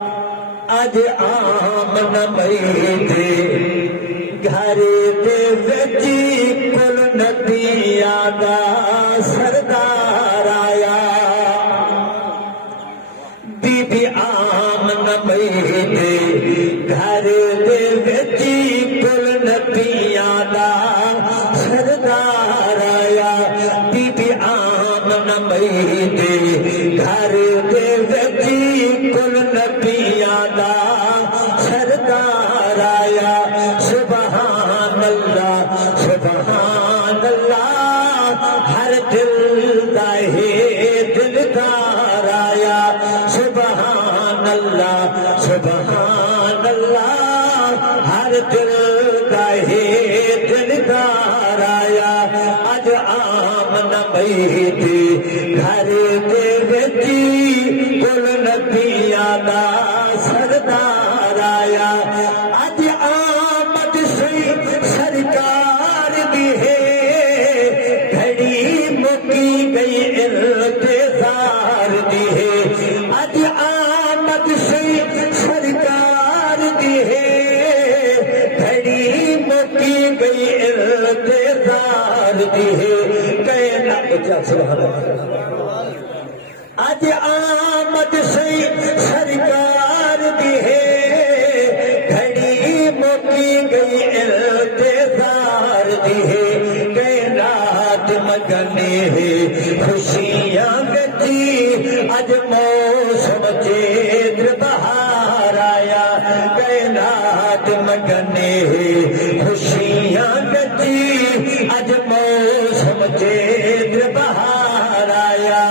अज आमन मई दे घर दे विच कुल नदियां दा सरदार आया। बीबी आमन मई दे घर दे विच कुल नदियां दा सरदार आया। बीबी आमन मई दे घर दे विच कुल नदियां दा सरदार आया। सुभान अल्लाह सुभान अल्लाह हर दिल दा है दिलदार आया। सुभान अल्लाह सुभान अल्लाह हर दिल दा है दिलदार आया। अज आमन मई दे घर दे विच कुल नबियां दा सरदार आया। अज आमद सही सरकार दी है घड़ी मुकी गई इंतजार दी है। अज आमद सही सरकार दी है घड़ी मुकी गई इंतजार दी है। कहना अज आमद सही सरकार दी है घड़ी मुकी गई इंतजार दी है। कैनात मगने है खुशियां गजी अज मौसम चेत्र बहार आया। कैनात मगने है खुशियां गजी अज मौसम चेत्र बहार आया।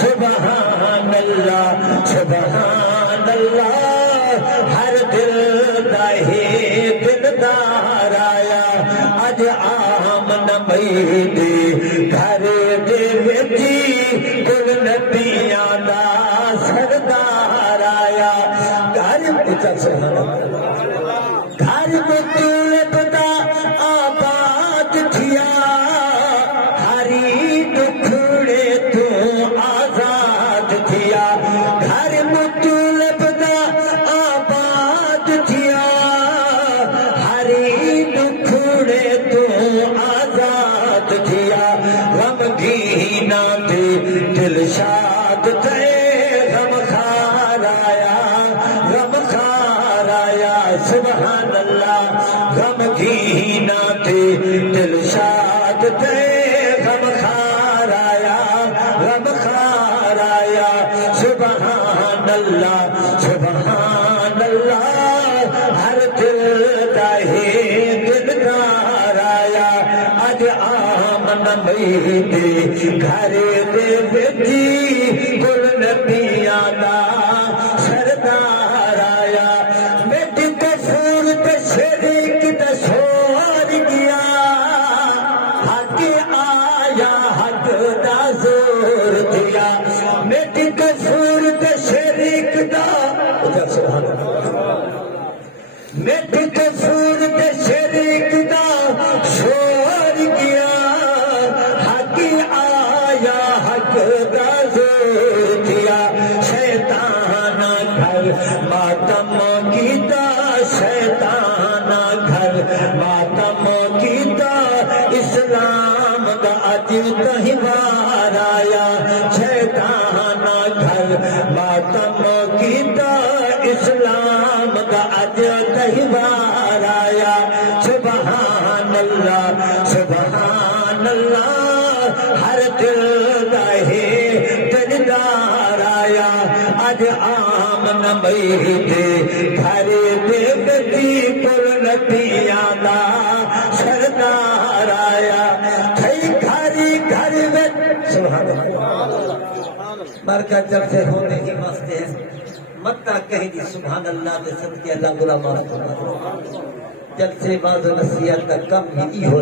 सुभान अल्लाह सुभान अल्लाह हर दिल दा है दिलदार आया। अज आमन मई दे घर दे विच कुल नबियां दा सरदार आया। घर घर मुतलब दा आबाद थिया हरी दुखड़े तू आजाद थिया। घर मुतलब दा आबाद थिया हरी दुखड़े तू आजाद थिया। गमगीना दे दिल शाद थे गम खार आया गम खार आया। सुभान अल्लाह गमगीना दे दिल शाद थे गम खार आया गम खार आया। सुभान अल्लाह सुभान अल्लाह हर दिल दा है दिलदार आया। अज आमन मई दे घर दे विच कुल नबियां दा सरदार आया। बेटी कसूर ते शरीक ते सोर गया हक आया हक दा जोर दिया। बेटी कसूर ते शरीक दा बेटी कसूर ते शरीक दा शोर गया हक आया हक दा जोर दिया। शैतान घर मातम गीता शैतान घर मातम गीता इस्लाम दा अज तहिवार आया। शैतान घर मातम गीता इस्लाम दा अज तहिवार आया। सुभान अल्लाह सुभान अल्लाह हर दिल दा है दिलदार आया। अज आमन मई दे घर दे विच कुल नबियां दा सरदार आया। थई घरी घर विच सुभान अल्लाह बरकत जब से होने की मस्त है मत्ता कह दी। सुभान अल्लाह दे सदके अल्लाह बुला माफ जब से बाज़ नसीहत का कम ही हो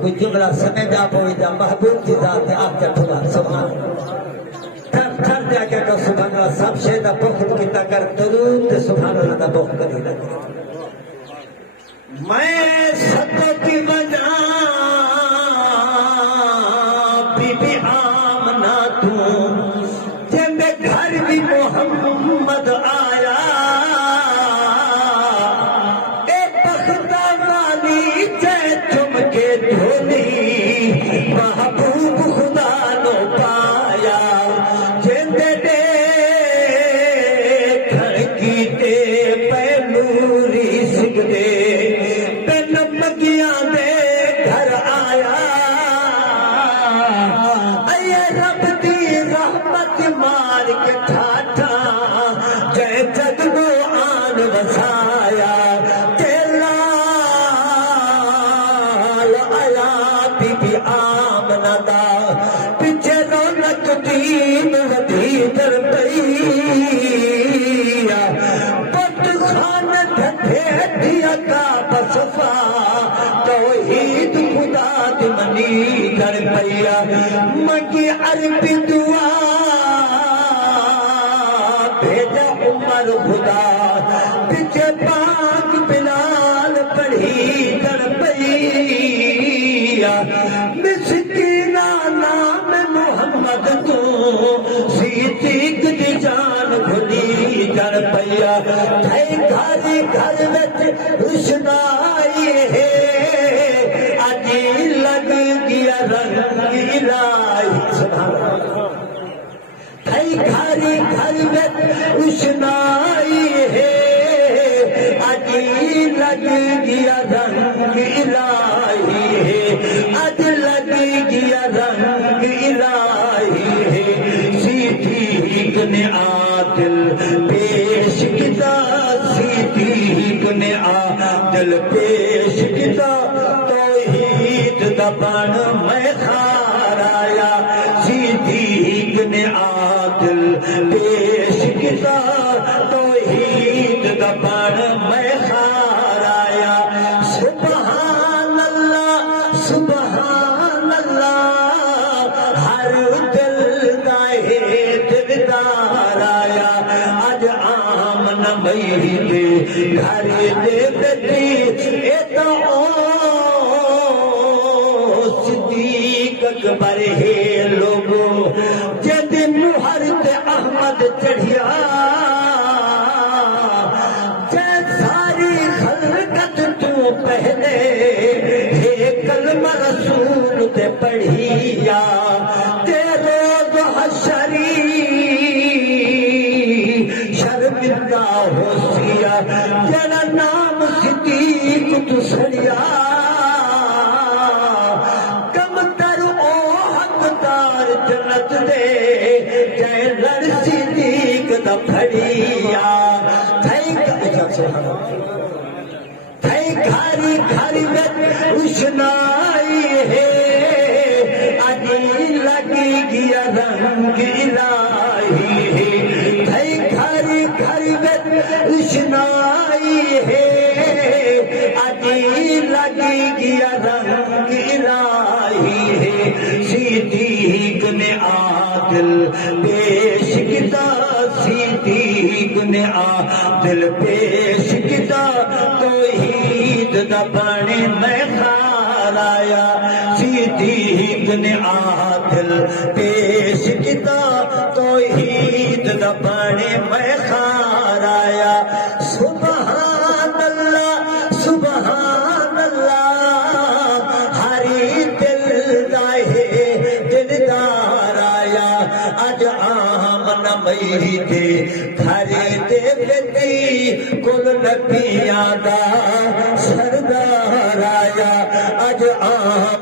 कोई जुमला समय जा पहुंचा महबूब की जात आप जठुआ सुभान थर थर जाके का सुभान अल्लाह सब शे दा बहुत कीता कर दरूद सुभान अल्लाह दा बहुत करी लगे। मैं सत्य की वजह बीबी आमना तू जब घर भी मोहम्मद आया कीते पैनूरी सिगदे पेन मगिया दे घर आया अये रब दी रहमत मार के ठाठा जय जगनो आन वसाया तेला आया बीबी आमना दा पिछे रौनक दीन वधी दर पैया पत खान धधे दिया का बसफा तौहीद खुदा दी मनी दर पैया मगी अरबी दुआ भेजा उमर खुदा पिछे पाक बिलाल पढ़ी दर पैया मिस्कीना नाम मोहम्मद तो सीतीक दी जान भुली दर पैया घरी घर विच हुस्नाई है अजी लग गया रंग इलाही घरी घर विच हुस्नाई है अजी लग गया रंग इलाही है अज लग गया रंग इलाही है सीधी ने आदिल पेश किता सीधी ने आदिल पेश किता तौहीद दा बण मैं खाराया सीधी ने आदिल पेश किता तौहीद दा बण मैं खाराया सुभान अल्लाह हर दिल दा है दिलदार आया अज आम न मई दे घर दे बेटी ए तो सिद्दीक अकबर है लोगो जद मुहर ते अहमद चढ़िया सारी खलकत तू पहले हे कलमा रसूल ते पढ़िया तेरे हशरी शर्मिंदा होसिया तेरा नाम सिद्दीक तू सड़िया कम तर ओ हकदार जन्नत दे जय लड़ सिद्दीक दा फड़िया घरी घरी उशनाई है अजी लगी गया रंग इलाही है घरी घरी उशनाई है अजी लगी गया रंग इलाही है सीदीक ने आदिल पेश किता सीदीक ने आदिल पेश किता तौहीद दा बण मैं खाराया सीदीक ने आदिल पेश किता तौहीद दा बण मैं खाराया सुभान अल्लाह हरी दिल दा है दिलदार आया अज आम न मई दे घर दे बेटी कुल नबियां दा सरदार आया अज आम